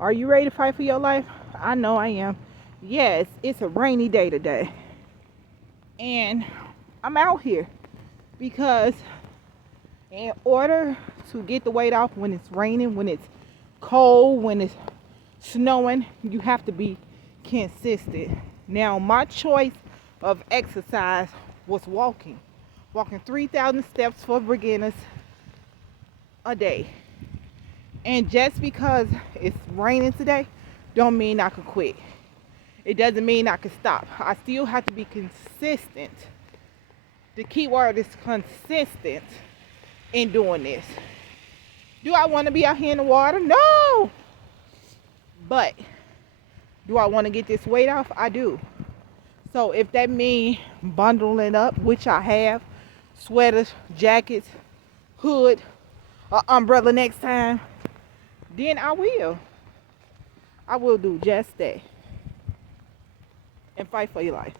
Are you ready to fight for your life? I know I am. Yes, it's a rainy day today. And I'm out here because in order to get the weight off when it's raining, when it's cold, when it's snowing, you have to be consistent. Now, my choice of exercise was walking. Walking 3,000 steps for beginners a day. And just because it's raining today, don't mean I can quit. It doesn't mean I can stop. I still have to be consistent. The key word is consistent in doing this. Do I want to be out here in the water? No. But do I want to get this weight off? I do. So if that means bundling up, which I have, sweaters, jackets, hood, an umbrella next time, then I will. I will do just that and fight for your life.